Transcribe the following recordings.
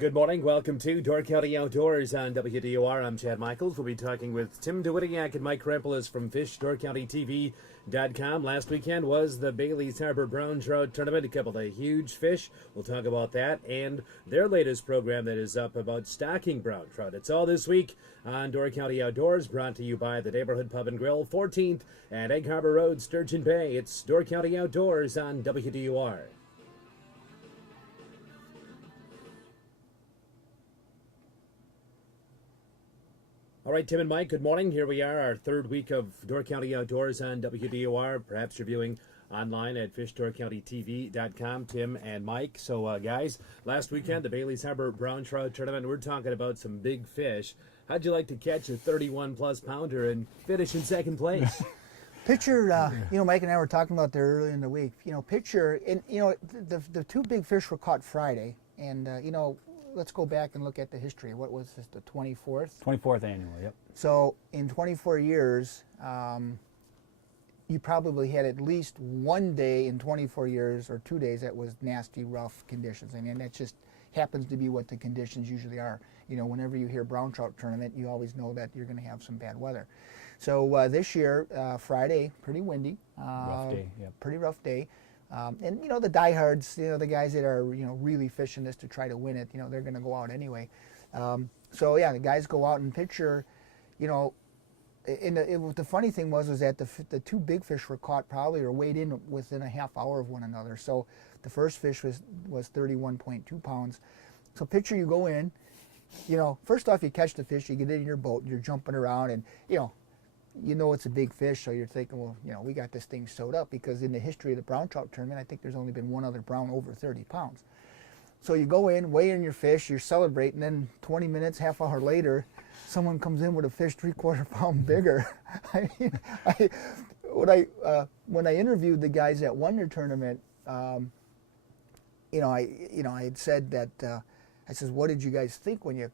Good morning. Welcome to Door County Outdoors on WDOR. I'm Chad Michaels. We'll be talking with Tim DeWittiak and Mike Rempelis from Fish Door CountyTV.com. Last weekend was the Bailey's Harbor Brown Trout Tournament. A couple of huge fish. We'll talk about that and their latest program that is up about stocking brown trout. It's all this week on Door County Outdoors, brought to you by the Neighborhood Pub and Grill, 14th and Egg Harbor Road, Sturgeon Bay. It's Door County Outdoors on WDOR. All right, Tim and Mike, good morning. Here we are, our third week of Door County Outdoors on WDOR. Perhaps you're viewing online at fishdoorcountytv.com, Tim and Mike. So, guys, last weekend, the Bailey's Harbor Brown Trout Tournament, we're talking about some big fish. How'd you like to catch a 31-plus pounder and finish in second place? Picture, Mike and I were talking about there earlier in the week. Picture, and the two big fish were caught Friday, and let's go back and look at the history. What was this, the 24th? 24th annual, yep. So in 24 years, you probably had at least one day in 24 years or 2 days that was nasty, rough conditions. I mean, that just happens to be what the conditions usually are. Whenever you hear brown trout tournament, you always know that you're going to have some bad weather. So this year, Friday, pretty windy. Rough day, yep. Pretty rough day. And the diehards, the guys that are really fishing this to try to win it, they're going to go out anyway. So yeah, the guys go out and picture, the funny thing was that the two big fish were caught probably or weighed in within a half hour of one another. So the first fish was 31.2 pounds. So picture you go in, first off you catch the fish, you get in your boat, you're jumping around, and it's a big fish, so you're thinking, well, we got this thing sewed up, because in the history of the brown trout tournament, I think there's only been one other brown over 30 pounds. So you go in, weigh in your fish, you're celebrating, then 20 minutes, half hour later, someone comes in with a fish 3/4 pound bigger. When I interviewed the guys that won their tournament, I had said that, I says, what did you guys think when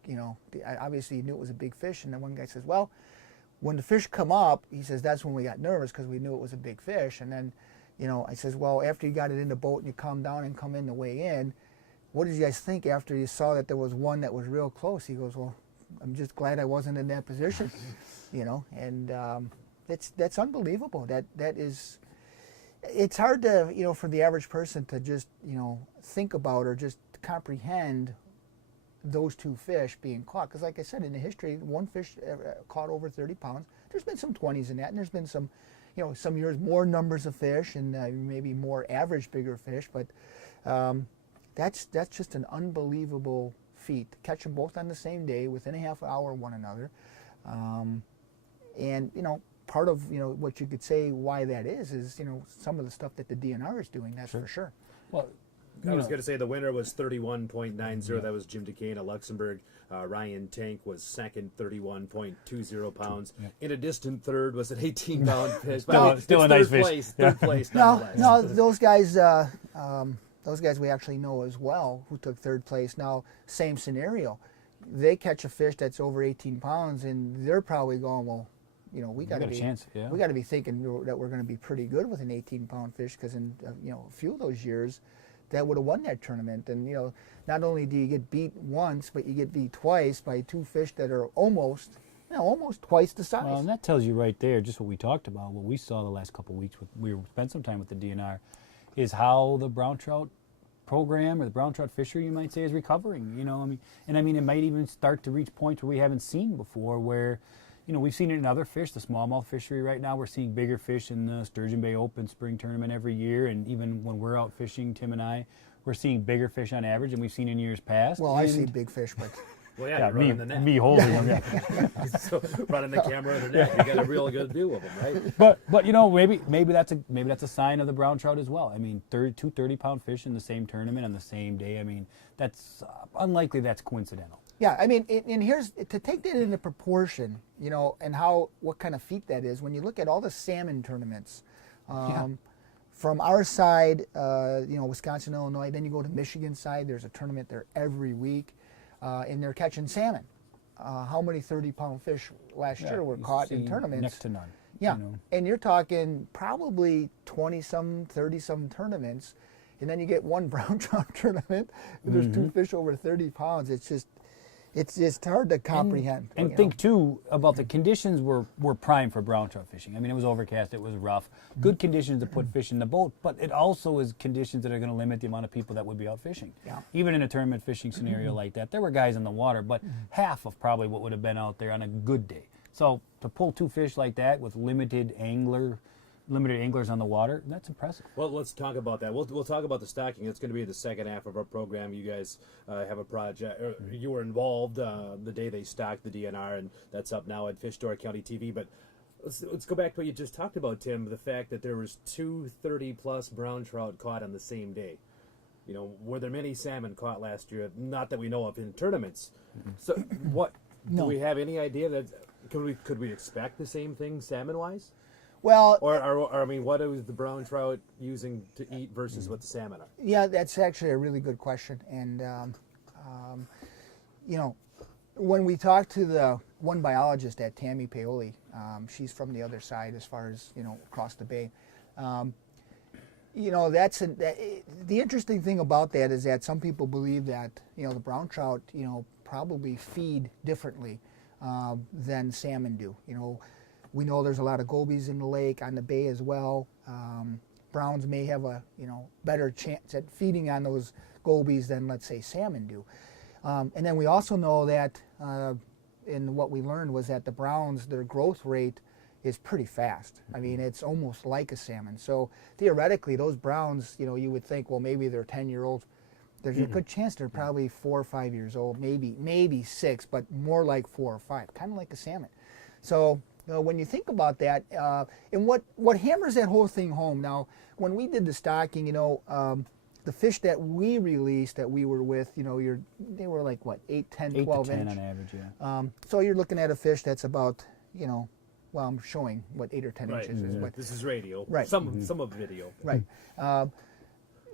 obviously you knew it was a big fish, and then one guy says, well, when the fish come up, he says, that's when we got nervous because we knew it was a big fish. And then, I says, well, after you got it in the boat and you calm down and come in to weigh in, what did you guys think after you saw that there was one that was real close? He goes, well, I'm just glad I wasn't in that position, and that's unbelievable. That is, it's hard to, for the average person to just, think about or just comprehend those two fish being caught, because like I said, in the history, one fish caught over 30 pounds. There's been some 20s in that, and there's been some, some years more numbers of fish and maybe more average bigger fish, but that's just an unbelievable feat to catch them both on the same day within a half hour of one another. And part of what you could say why that is some of the stuff that the DNR is doing. That's for sure. Well, I was going to say the winner was 31.90. That was Jim DeCane of Luxembourg. Ryan Tank was second, 31.20 pounds. Yeah. In a distant third was an 18-pound fish. Still a nice place, fish. Third place. No, those guys we actually know as well who took third place. Now, same scenario. They catch a fish that's over 18 pounds, and they're probably going, well, we got to be we got to be thinking that we're going to be pretty good with an 18-pound fish, because in a few of those years, that would have won that tournament. And not only do you get beat once, but you get beat twice by two fish that are almost twice the size. Well, and that tells you right there just what we talked about, what we saw the last couple of weeks. We spent some time with the DNR, is how the brown trout program, or the brown trout fishery, you might say, is recovering. It might even start to reach points where we haven't seen before, where we've seen it in other fish, the smallmouth fishery right now. We're seeing bigger fish in the Sturgeon Bay Open Spring Tournament every year, and even when we're out fishing, Tim and I, we're seeing bigger fish on average than we've seen in years past. Well, I see big fish, but... Well, yeah, running the net. Me holding them, yeah. So running the camera in the net, you got a real good view of them, right? But maybe that's a sign of the brown trout as well. I mean, two 30-pound fish in the same tournament on the same day. I mean, that's unlikely. That's coincidental. Yeah, and here's to take that into proportion, and what kind of feat that is. When you look at all the salmon tournaments, from our side, Wisconsin, Illinois, then you go to Michigan side. There's a tournament there every week, and they're catching salmon. How many 30-pound fish last year were caught in tournaments? Next to none. Yeah, and you're talking probably 20-some, 30-some tournaments. and then you get one brown trout tournament, and there's 2 fish over 30 pounds. It's just hard to comprehend. And think too about the conditions were prime for brown trout fishing. I mean, it was overcast, it was rough, good conditions to put fish in the boat, but it also is conditions that are going to limit the amount of people that would be out fishing. Yeah. Even in a tournament fishing scenario like that, there were guys in the water, but half of probably what would have been out there on a good day. So to pull 2 fish like that with limited anglers on the water, that's impressive. Well, let's talk about that. We'll talk about the stocking. It's going to be the second half of our program. You guys have a project, or you were involved the day they stocked the DNR, and that's up now at Fish Door CountyTV. But let's go back to what you just talked about, Tim, the fact that there was 230-plus brown trout caught on the same day. You know, were there many salmon caught last year? Not that we know of in tournaments. So what, do we have any idea that, could we expect the same thing salmon-wise? Well, or I mean, what is the brown trout using to eat versus what the salmon are? yeah, that's actually a really good question. And, you know, when we talked to the one biologist at Tammy Paoli, she's from the other side as far as, you know, across the bay. You know, the interesting thing about that is that some people believe that, you know, the brown trout, you know, probably feed differently than salmon do. You know, we know there's a lot of gobies in the lake, on the bay as well. Browns may have a, you know, better chance at feeding on those gobies than, let's say, salmon do. And then we also know that, in what we learned was that the browns, their growth rate is pretty fast. I mean, it's almost like a salmon. So theoretically, those browns, you know, you would think, well, maybe they're 10-year-old. There's a good chance they're probably 4 or 5 years old, maybe 6, but more like 4 or 5, kind of like a salmon. So when you think about that, and what hammers that whole thing home, now, when we did the stocking, you know, the fish that we released that we were with, you know, they were like, what, 8, 10, 8 12 to 10 inch? on average, yeah. So you're looking at a fish that's about, you know, well, I'm showing what 8 or 10 inches is. But This is radio. Right. Some of video. right.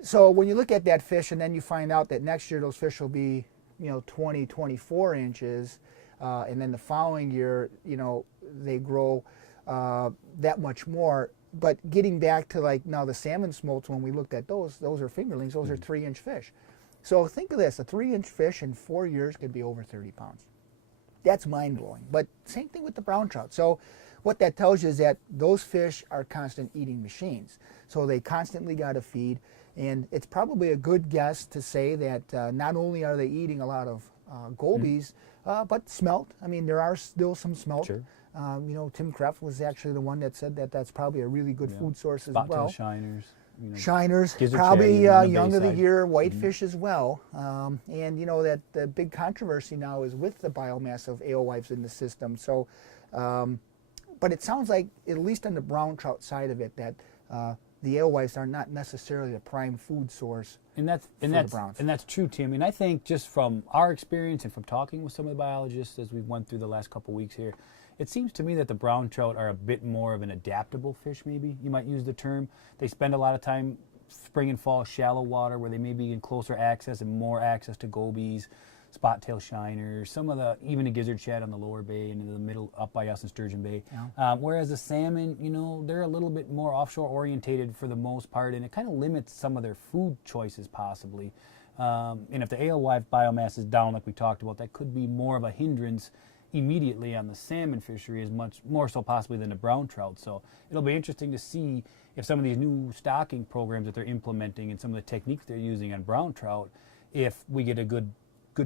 So when you look at that fish and then you find out that next year those fish will be, you know, 20, 24 inches, and then the following year, you know, they grow that much more. But getting back to like now the salmon smolts, when we looked at those are fingerlings, those are 3-inch fish. So think of this, a 3-inch fish in 4 years could be over 30 pounds. That's mind-blowing. But same thing with the brown trout. So what that tells you is that those fish are constant eating machines. So they constantly got to feed. And it's probably a good guess to say that not only are they eating a lot of gobies, but smelt. I mean, there are still some smelt. Sure. You know, Tim Kreff was actually the one that said that that's probably a really good food source as well. Spot-tail shiners. You know, Shiners, gizzard probably cherry on the young of the bayside. year whitefish as well. And you know that the big controversy now is with the biomass of alewives in the system. So, but it sounds like, at least on the brown trout side of it, that the alewives are not necessarily a prime food source And that's for the browns. and that's true, Tim. And I think just from our experience and from talking with some of the biologists as we went through the last couple weeks here, it seems to me that the brown trout are a bit more of an adaptable fish, maybe you might use the term. They spend a lot of time spring and fall shallow water where they may be in closer access and more access to gobies, spot-tail shiners, some of the, even a gizzard shad on the lower bay and in the middle up by us in Sturgeon Bay. Yeah. Whereas the salmon, you know, they're a little bit more offshore orientated for the most part, and it kind of limits some of their food choices possibly. And if the alewife biomass is down like we talked about, that could be more of a hindrance immediately on the salmon fishery, as much more so possibly than the brown trout. So it'll be interesting to see if some of these new stocking programs that they're implementing and some of the techniques they're using on brown trout, if we get a good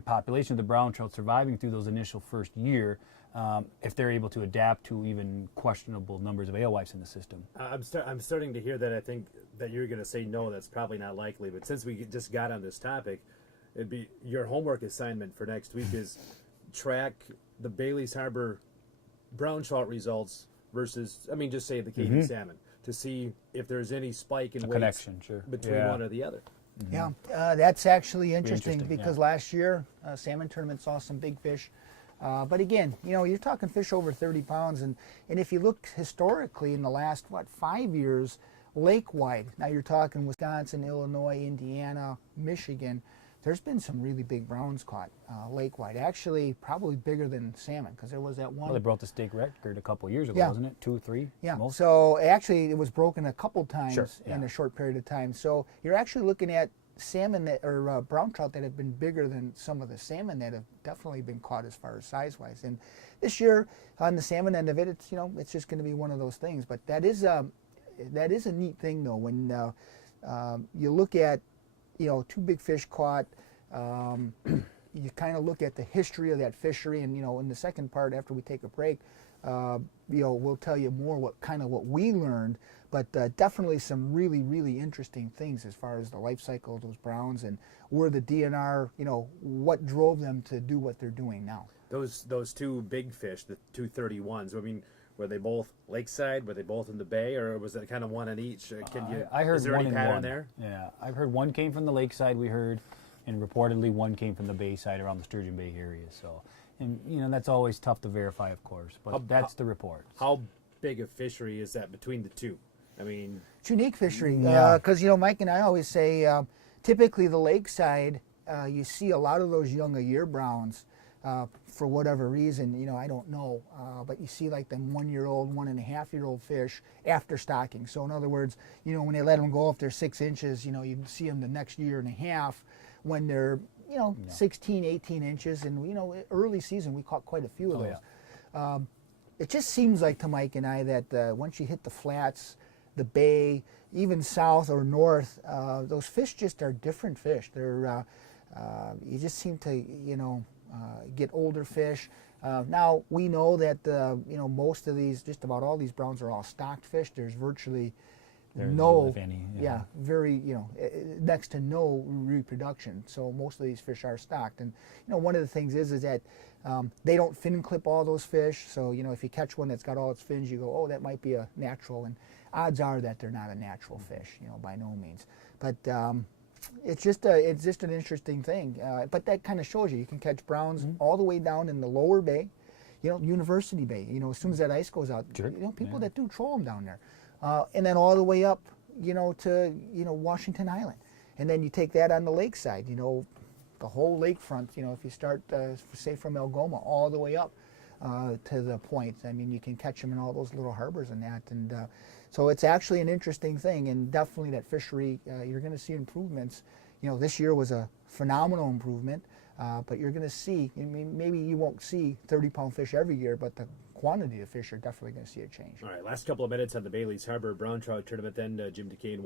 population of the brown trout surviving through those initial first year, if they're able to adapt to even questionable numbers of alewives in the system. I'm starting to hear that. I think that you're going to say no, that's probably not likely. But since we just got on this topic, it'd be your homework assignment for next week is track the Bailey's Harbor brown trout results versus, I mean, just say the Katy salmon, to see if there's any spike in weights Connection, sure. between one or the other. Yeah, that's actually interesting interesting, because yeah. last year salmon tournament saw some big fish. But again, you know, you're talking fish over 30 pounds. And if you look historically in the last, 5 years, lake-wide, now you're talking Wisconsin, Illinois, Indiana, Michigan, there's been some really big browns caught lake-wide. Actually, probably bigger than salmon, because there was that one. Well, they broke the state record a couple of years ago, Yeah. wasn't it? 2, 3? Yeah. Most? So actually, it was broken a couple times Sure, in yeah. a short period of time. So you're actually looking at salmon that, or brown trout that have been bigger than some of the salmon that have definitely been caught as far as size-wise. And this year, on the salmon end of it, it's it's just going to be one of those things. But that is a neat thing though when you look at two big fish caught. You kind of look at the history of that fishery, and in the second part, after we take a break, we'll tell you more what we learned, but definitely some really, really interesting things as far as the life cycle of those browns and where the DNR, what drove them to do what they're doing now. Those two big fish, the 231s. I mean, were they both lakeside? Were they both in the bay, or was it kind of one in each? I heard is there one any and pattern one. there? Yeah, I've heard one came from the lakeside. We heard, and reportedly one came from the bay side around the Sturgeon Bay area. So, and that's always tough to verify, of course, but that's the report. How big a fishery is that between the two? I mean, It's unique fishery, Yeah. because Mike and I always say, typically the lakeside, you see a lot of those younger year browns. For whatever reason, I don't know, but you see like them 1-year-old, 1.5-year-old fish after stocking. So in other words, when they let them go, if they're 6 inches, you see them the next year and a half. When they're 16, 18 inches, and early season we caught quite a few of those. Yeah. It just seems like to Mike and I that once you hit the flats, the bay, even south or north, those fish just are different fish. They're you just seem to get older fish. Now we know that most of these, just about all these browns are all stocked fish. There's virtually no, if any, very next to no reproduction. So most of these fish are stocked. And one of the things is that they don't fin clip all those fish. So if you catch one that's got all its fins, you go, oh, that might be a natural. And odds are that they're not a natural fish, by no means. But it's just an interesting thing. But that kind of shows you can catch browns all the way down in the lower bay, University Bay. As soon as that ice goes out, Sure. People that do troll them down there, and then all the way up, to Washington Island, and then you take that on the lakeside. The whole lakefront. If you start say from Algoma all the way up to the point, I mean, you can catch them in all those little harbors and that, and so it's actually an interesting thing, and definitely that fishery, you're going to see improvements. This year was a phenomenal improvement, but you're going to see, maybe you won't see 30-pound fish every year, but the quantity of fish are definitely going to see a change. All right, last couple of minutes on the Bailey's Harbor Brown Trout Tournament. Then Jim DeCane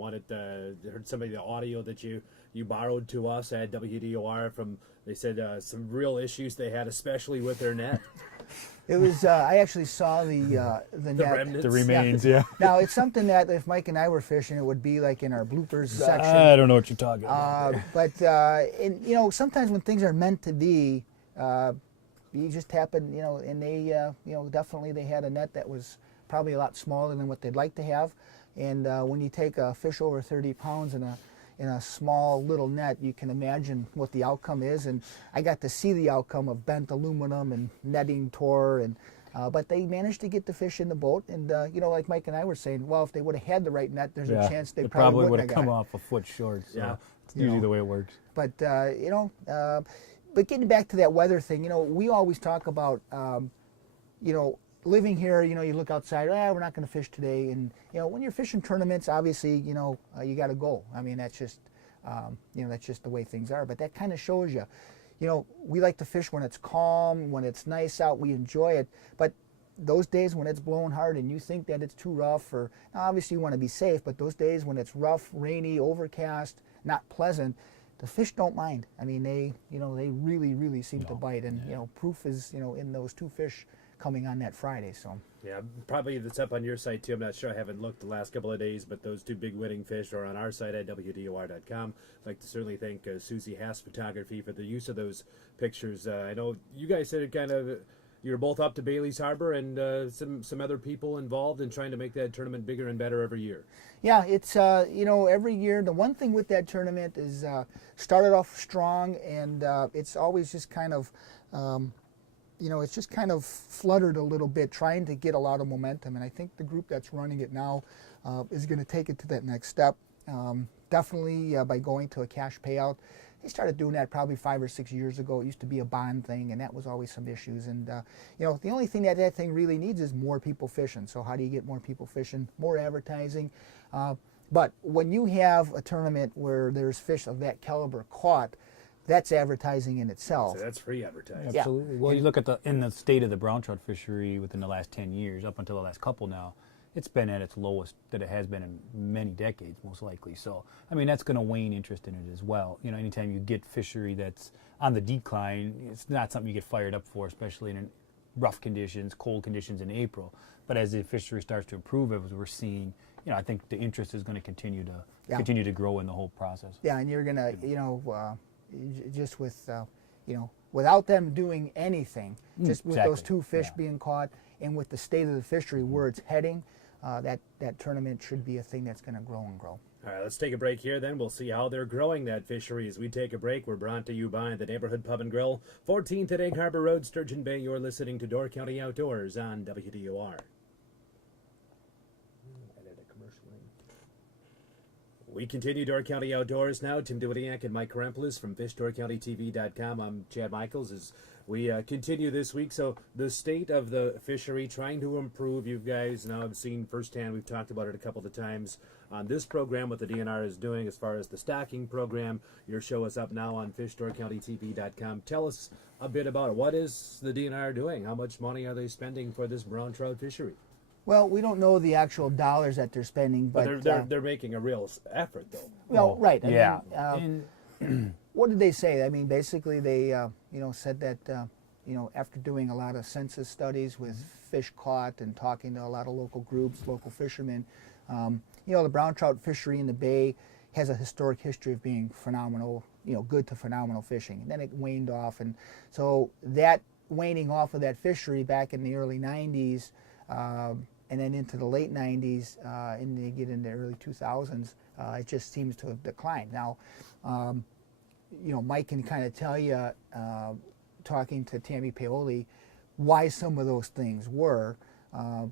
heard some of the audio that you borrowed to us at WDOR from. They said some real issues they had, especially with their net. It was. I actually saw the The net. remnants. The remains, yeah. Now it's something that if Mike and I were fishing, it would be like in our bloopers section. I don't know what you're talking about. But sometimes when things are meant to be, you just happen, and they, definitely they had a net that was probably a lot smaller than what they'd like to have. And when you take a fish over 30 pounds in a small little net, you can imagine what the outcome is. And I got to see the outcome of bent aluminum and netting tore, and but they managed to get the fish in the boat. And like Mike and I were saying, well, if they would have had the right net, there's a chance they it probably would wouldn't have have come got it. off a foot short. So Yeah. it's usually the way it works. But but getting back to that weather thing, we always talk about, living here. You look outside. We're not going to fish today, and when you're fishing tournaments, obviously, you got to go. I mean, that's just, that's just the way things are. But that kind of shows you. We like to fish when it's calm, when it's nice out. We enjoy it. But those days when it's blowing hard and you think that it's too rough, or now obviously you want to be safe, but those days when it's rough, rainy, overcast, not pleasant, the fish don't mind. I mean, they really, really seem to bite, and proof is in those two fish coming on that Friday. So Yeah, probably that's up on your site too. I'm not sure. I haven't looked the last couple of days, but those two big winning fish are on our site at WDOR.com. I'd like to certainly thank Susie Haas Photography for the use of those pictures. I know you guys said it kind of. You're both up to Bailey's Harbor, and some other people involved in trying to make that tournament bigger and better every year. yeah, it's every year. The one thing with that tournament is started off strong, and it's always just kind of it's just kind of fluttered a little bit, trying to get a lot of momentum. And I think the group that's running it now is going to take it to that next step. Definitely by going to a cash payout. They started doing that probably 5 or 6 years ago. It used to be a bond thing, and that was always some issues. And you know, the only thing that thing really needs is more people fishing. So how do you get more people fishing? More advertising. But when you have a tournament where there's fish of that caliber caught, that's advertising in itself. So that's free advertising. Absolutely. Well, you look at in the state of the brown trout fishery within the last 10 years, up until the last couple now, it's been at its lowest that it has been in many decades, most likely. So, I mean, that's going to wane interest in it as well. You know, anytime you get fishery that's on the decline, it's not something you get fired up for, especially in rough conditions, cold conditions in April. But as the fishery starts to improve, as we're seeing, you know, I think the interest is going to continue to grow in the whole process. Yeah, and you're going to, you know, just with, you know, without them doing anything, just with those two fish being caught, and with the state of the fishery where it's heading, that tournament should be a thing that's going to grow and grow. All right, let's take a break here then. We'll see how they're growing that fishery. As we take a break, we're brought to you by the Neighborhood Pub and Grill, 14th at Egg Harbor Road, Sturgeon Bay. You're listening to Door County Outdoors on WDOR. We continue Door County Outdoors now. Tim Dudiak and Mike Karempoulos from FishDoorCountyTV.com. I'm Chad Michaels as we continue this week. So the state of the fishery, trying to improve. You guys now have seen firsthand. We've talked about it a couple of times on this program, what the DNR is doing as far as the stocking program. Your show is up now on FishDoorCountyTV.com. Tell us a bit about it. What is the DNR doing? How much money are they spending for this brown trout fishery? Well, we don't know the actual dollars that they're spending, but they're making a real effort, though. Well, right. I mean, what did they say? I mean, basically, they you know, said that you know, after doing a lot of census studies with fish caught and talking to a lot of local groups, local fishermen, you know, the brown trout fishery in the bay has a historic history of being phenomenal, you know, good to phenomenal fishing. And then it waned off, and so that waning off of that fishery back in the early 90s. And then into the late 90s, and you get into the early 2000s, it just seems to have declined. Now, you know, Mike can kind of tell you, talking to Tammy Paoli, why some of those things were,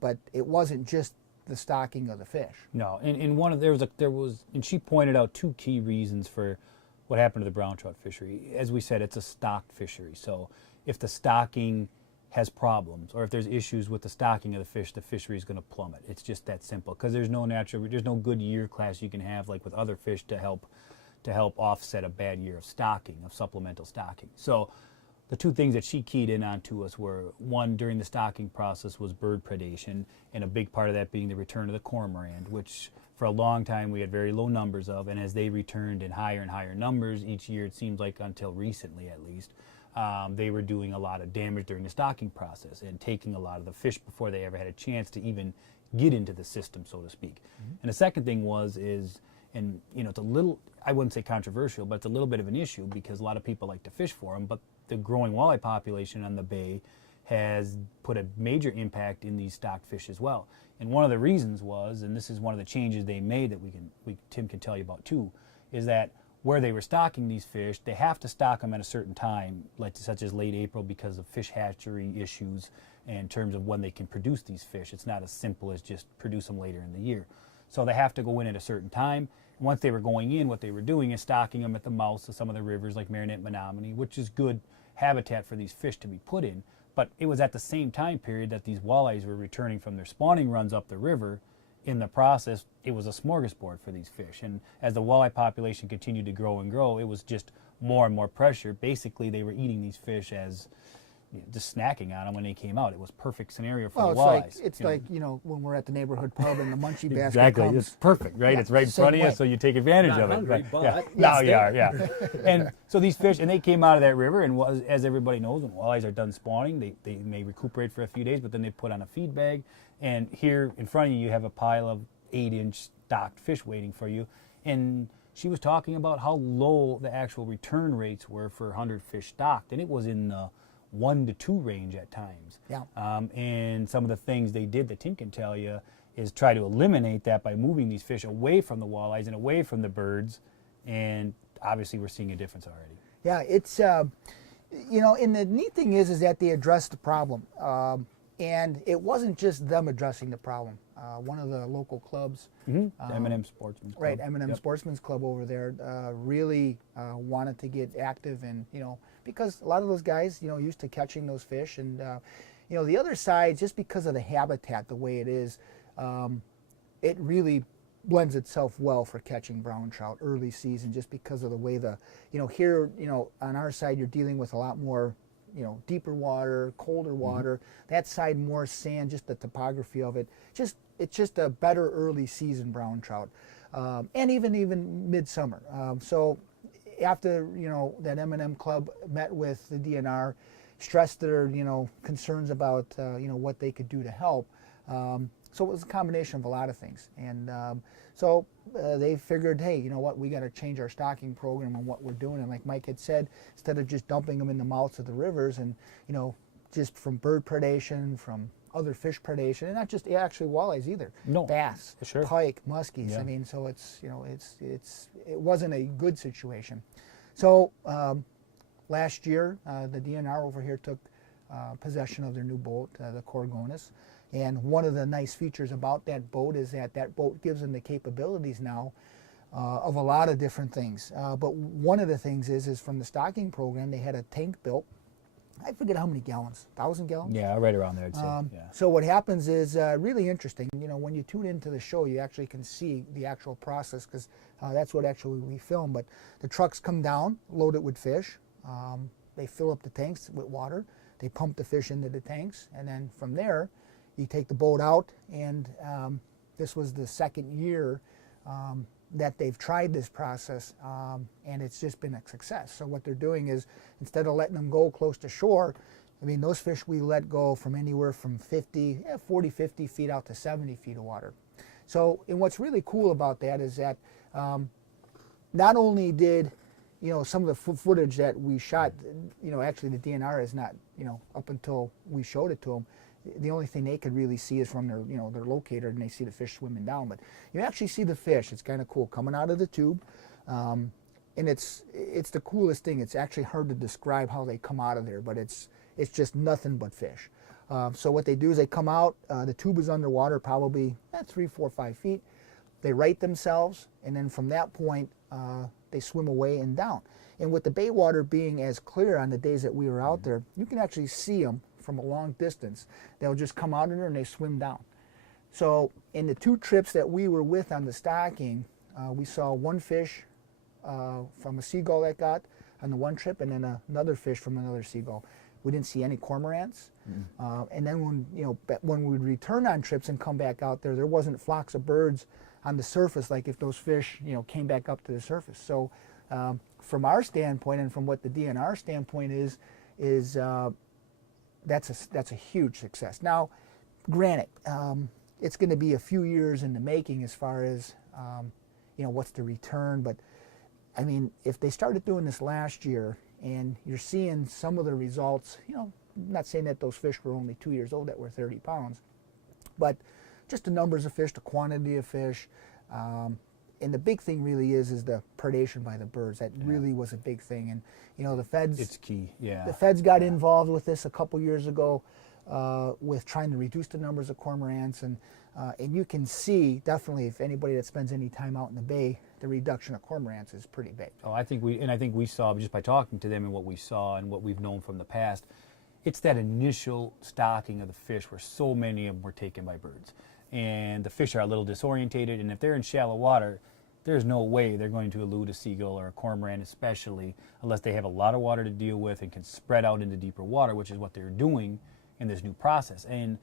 but it wasn't just the stocking of the fish. No, and one of there was, and she pointed out two key reasons for what happened to the brown trout fishery. As we said, it's a stocked fishery, so if the stocking has problems, or if there's issues with the stocking of the fishery is going to plummet. It's just that simple, because there's no good year class you can have like with other fish to help offset a bad year of stocking, of supplemental stocking. So the two things that she keyed in on to us were, one, during the stocking process was bird predation, and a big part of that being the return of the cormorant, which for a long time we had very low numbers of, and as they returned in higher and higher numbers each year, it seems like until recently at least, they were doing a lot of damage during the stocking process and taking a lot of the fish before they ever had a chance to even get into the system, so to speak. And the second thing and you know, it's a little, I wouldn't say controversial, but it's a little bit of an issue because a lot of people like to fish for them, but the growing walleye population on the bay has put a major impact in these stocked fish as well. And one of the reasons was, and this is one of the changes they made that Tim can tell you about too, is that where they were stocking these fish, they have to stock them at a certain time, such as late April, because of fish hatchery issues and in terms of when they can produce these fish. It's not as simple as just produce them later in the year. So they have to go in at a certain time. And once they were going in, what they were doing is stocking them at the mouths of some of the rivers like Marinette, Menominee, which is good habitat for these fish to be put in. But it was at the same time period that these walleyes were returning from their spawning runs up the river. In the process, it was a smorgasbord for these fish. And as the walleye population continued to grow and grow, it was just more and more pressure. Basically, they were eating these fish as just snacking on them when they came out. It was perfect scenario for the walleyes. It's like, you know, when we're at the neighborhood pub and the munchie basket exactly. comes. It's perfect, right? Yeah, it's right in front of you, so you take advantage Not of it. hungry, but now you are, yeah. And so these fish, and they came out of that river, and as everybody knows, when walleyes are done spawning, they may recuperate for a few days, but then they put on a feed bag. And here in front of you, you have a pile of 8-inch stocked fish waiting for you. And she was talking about how low the actual return rates were for 100 fish stocked, and it was in the 1 to 2 range at times. Yeah. And some of the things they did that Tim can tell you is try to eliminate that by moving these fish away from the walleyes and away from the birds, and obviously we're seeing a difference already. Yeah, it's, you know, and the neat thing is that they addressed the problem. And it wasn't just them addressing the problem. one of the local clubs. The M&M Sportsman's Club. Right, M&M Sportsman's Club over there really wanted to get active, and because a lot of those guys used to catching those fish, and the other side, just because of the habitat the way it is, it really blends itself well for catching brown trout early season, just because of the way here on our side you're dealing with a lot more deeper water, colder water. That side more sand, just the topography of it. It's just a better early season brown trout, and even midsummer. So after that M&M club met with the DNR, stressed their concerns about what they could do to help. So it was a combination of a lot of things, and so they figured, hey, you know what, we got to change our stocking program and what we're doing. And like Mike had said, instead of just dumping them in the mouths of the rivers, and just from bird predation, from other fish predation, and not just actually walleyes either. No, bass, sure. pike, muskies. Yeah. I mean, so it wasn't a good situation. So last year, the DNR over here took possession of their new boat, the Corgonis. And one of the nice features about that boat is that boat gives them the capabilities now of a lot of different things. But one of the things is from the stocking program, they had a tank built. I forget how many gallons, 1,000 gallons? Yeah, right around there, I'd say. Yeah. So what happens is really interesting. When you tune into the show, you actually can see the actual process, because that's what actually we film. But the trucks come down, loaded with fish. They fill up the tanks with water. They pump the fish into the tanks, and then from there, you take the boat out, and this was the second year that they've tried this process, and it's just been a success. So what they're doing is, instead of letting them go close to shore, I mean, those fish we let go from anywhere from 40, 50 feet out to 70 feet of water. So, and what's really cool about that is that not only did some of the footage that we shot, actually the DNR is not, up until we showed it to them, the only thing they could really see is from their, their locator, and they see the fish swimming down. But you actually see the fish. It's kind of cool coming out of the tube, and it's the coolest thing. It's actually hard to describe how they come out of there, but it's just nothing but fish. So what they do is they come out. The tube is underwater, probably 3, 4, 5 feet. They right themselves, and then from that point, they swim away and down. And with the bay water being as clear on the days that we were out there, you can actually see them from a long distance. They'll just come out in there and they swim down. So in the 2 trips that we were with on the stocking, we saw one fish from a seagull that got on the one trip, and then another fish from another seagull. We didn't see any cormorants. And then when we would return on trips and come back out there wasn't flocks of birds on the surface like if those fish came back up to the surface. So from our standpoint, and from what the DNR standpoint is that's a huge success. Now, granted, it's going to be a few years in the making as far as what's the return. But I mean, if they started doing this last year, and you're seeing some of the results, I'm not saying that those fish were only 2 years old that were 30 pounds, but just the numbers of fish, the quantity of fish, and the big thing really is the predation by the birds. That really was a big thing, and the feds. It's key. Yeah. The feds got involved with this a couple years ago, with trying to reduce the numbers of cormorants, and you can see definitely, if anybody that spends any time out in the bay, the reduction of cormorants is pretty big. Oh, I think we saw, just by talking to them and what we saw and what we've known from the past, it's that initial stocking of the fish where so many of them were taken by birds. And the fish are a little disorientated, and if they're in shallow water, there's no way they're going to elude a seagull or a cormorant, especially unless they have a lot of water to deal with and can spread out into deeper water, which is what they're doing in this new process. And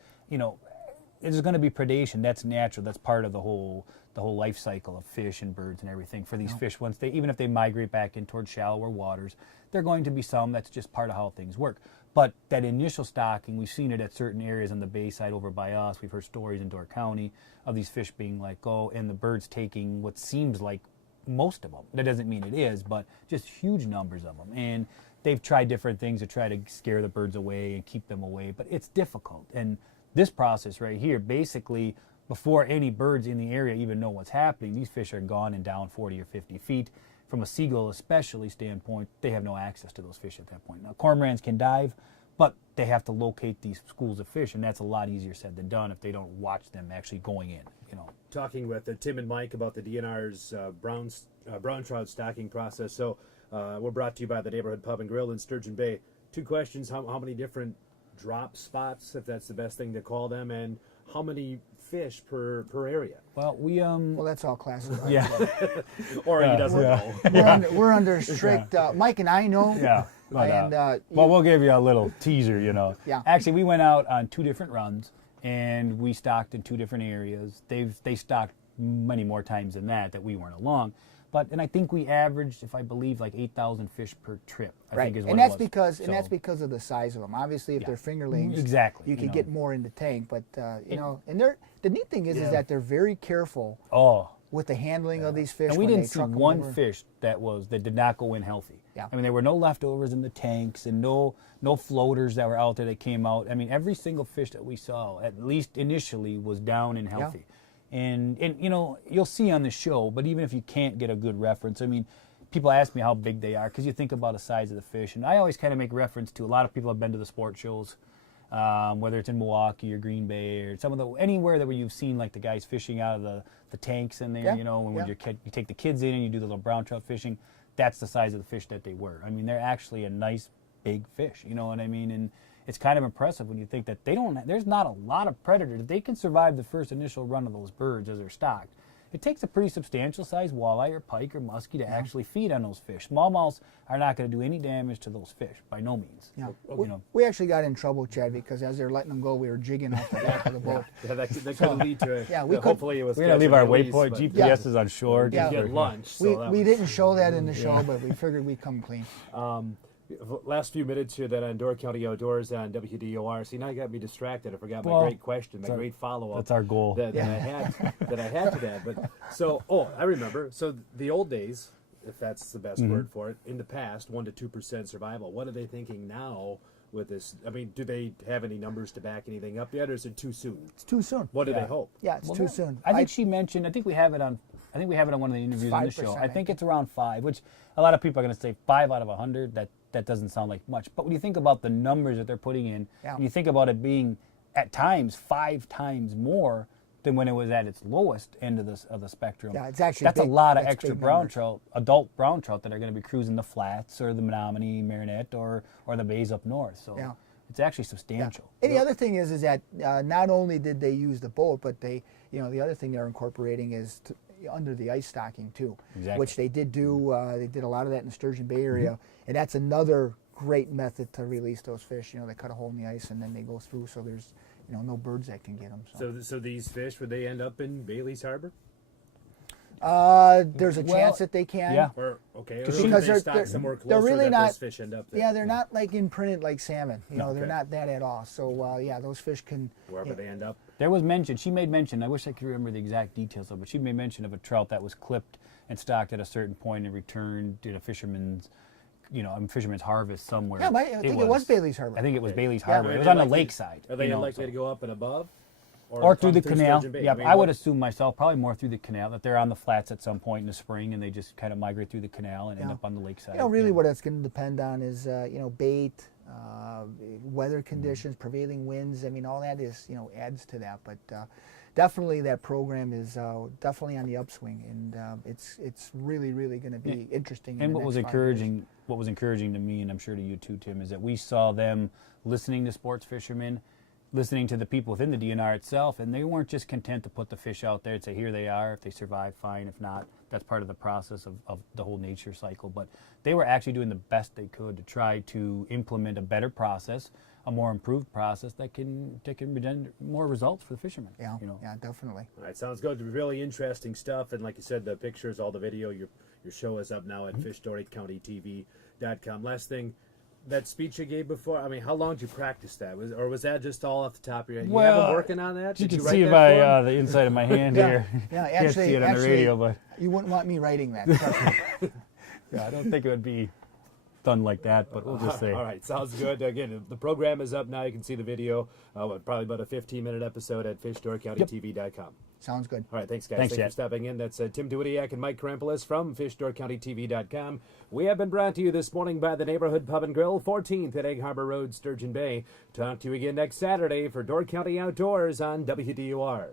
there's going to be predation. That's natural. That's part of the whole life cycle of fish and birds and everything. For these fish, even if they migrate back in towards shallower waters, there are going to be some. That's just part of how things work. But that initial stocking, we've seen it at certain areas on the bay side over by us. We've heard stories in Door County of these fish being let go, and the birds taking what seems like most of them. That doesn't mean it is, but just huge numbers of them. And they've tried different things to try to scare the birds away and keep them away, but it's difficult. And this process right here, basically, before any birds in the area even know what's happening, these fish are gone and down 40 or 50 feet. From a seagull especially standpoint, they have no access to those fish at that point. Now, cormorants can dive, But they have to locate these schools of fish, and that's a lot easier said than done if they don't watch them actually going in. Talking with Tim and Mike about the DNR's brown trout stocking process. So we're brought to you by the Neighborhood Pub and Grill in Sturgeon Bay. 2 questions: how many different drop spots, if that's the best thing to call them, and how many fish per area? Well, Well, that's all classified. yeah, Or he doesn't know. We're under strict. Mike and I know. yeah. But, And well, we'll give you a little teaser, Yeah. Actually, we went out on 2 different runs, and we stocked in 2 different areas. They stocked many more times than that we weren't along. And I think we averaged, if I believe, like 8,000 fish per trip. I think is what and it that's was. because So, and that's because of the size of them. Obviously, if Yeah. they're fingerlings, Exactly, you you could know. get more in the tank. But and the neat thing is that they're very careful oh, with the handling of these fish. and we when didn't they see truck 'em one over. fish that did not go in healthy. Yeah. I mean, there were no leftovers in the tanks and no floaters that were out there that came out. I mean, every single fish that we saw, at least initially, was down and healthy. And you'll see on the show, but even if you can't get a good reference, I mean, people ask me how big they are because you think about the size of the fish, and I always kind of make reference to a lot of people have been to the sport shows, whether it's in Milwaukee or Green Bay or anywhere that where you've seen like the guys fishing out of the tanks in there, Yeah, when you take the kids in and you do the little brown trout fishing, that's the size of the fish that they were. I mean, they're actually a nice big fish, you know what I mean? And it's kind of impressive when you think that there's not a lot of predators. They can survive the first initial run of those birds as they're stocked. It takes a pretty substantial size walleye or pike or muskie to actually feed on those fish. Smallmouths are not going to do any damage to those fish, by no means. Yeah. You We actually got in trouble, Chad, because as they're letting them go, we were jigging off the back of the boat. Yeah, that could lead to it. Yeah, we could- hopefully it was. We're going to leave catch our and release, waypoint. but GPS is on shore. Yeah. you get lunch. So that We was- didn't show that in the show, but we figured we'd come clean. Last few minutes here that on Door County Outdoors on WDOR. See, now you got me distracted. I forgot my Well, great question, my great follow-up. that's our goal. That I had to that. But so, I remember. So the old days, if that's the best word for it, in the past, 1% to 2% survival. What are they thinking now with this? I mean, do they have any numbers to back anything up yet, or is it too soon? It's too soon. What do they hope? Yeah, it's too soon. I think she mentioned. I think we have it on one of the interviews on the show. 5%, I think it's around 5, which a lot of people are going to say 5 out of 100. That doesn't sound like much. But when you think about the numbers that they're putting in, and you think about it being at times 5 times more than when it was at its lowest end of the spectrum. Yeah, it's actually that's big. a lot of That's extra big brown numbers. trout, adult brown trout that are going to be cruising the flats or the Menominee, Marinette, or the bays up north. So Yeah. it's actually substantial. And the other thing is that not only did they use the boat, but the other thing they're incorporating is under the ice stocking too, Exactly. which they did do. They did a lot of that in the Sturgeon Bay area, and that's another great method to release those fish. They cut a hole in the ice and then they go through, so there's no birds that can get them. So these fish, would they end up in Bailey's Harbor? There's a chance that they can. Yeah. Or Because they they're- stock they're- somewhere they're closer really that not- those fish end up there? Yeah, they're not like imprinted like salmon. They're okay. not that at all. So yeah, those fish can. Wherever they end up. There was mention, she made mention, I wish I could remember the exact details of it, she made mention of a trout that was clipped and stocked at a certain point and returned in a fisherman's harvest somewhere. Yeah, I think it was Bailey's Harbor. I think it was Bailey's Yeah, Harbor. are It was they on the likely- lakeside. Are they likely so- to go up and above? Or through come the canal. Sturgeon Bay? Yeah, mean, I would what- assume myself, probably more through the canal, that they're on the flats at some point in the spring and they just kind of migrate through the canal and end up on the lakeside. Really what it's going to depend on is, bait, weather conditions, prevailing winds. I mean, all that is, adds to that. But definitely that program is definitely on the upswing, and it's really, really going to be interesting. And what was encouraging to me, and I'm sure to you too, Tim, is that we saw them listening to sports fishermen, listening to the people within the DNR itself, and they weren't just content to put the fish out there and say, here they are. If they survive, fine. If not, that's part of the process of the whole nature cycle. But they were actually doing the best they could to try to implement a better process, a more improved process that can present more results for the fishermen. Yeah, yeah, definitely. All right, sounds good. Really interesting stuff. And like you said, the pictures, all the video, your show is up now at FishDoorCountyTV.com. Last thing, that speech you gave before, I mean, how long did you practice that? Was that just all off the top of your head? You have been working on that? You Did can write see that by for 'em? the inside of my hand here. Yeah, Can't see it on the radio, but you wouldn't want me writing that. Trust me. yeah, I don't think it would be done like that, but we'll just say. All right, sounds good. Again, the program is up now. You can see the video, probably about a 15-minute episode at fishdoorcountytv.com. Sounds good. All right, thanks, guys. Thanks, for Chad. stopping in. That's Tim Duwidiak and Mike Krampoulos from fishdoorcountytv.com. We have been brought to you this morning by the Neighborhood Pub and Grill, 14th at Egg Harbor Road, Sturgeon Bay. Talk to you again next Saturday for Door County Outdoors on WDUR.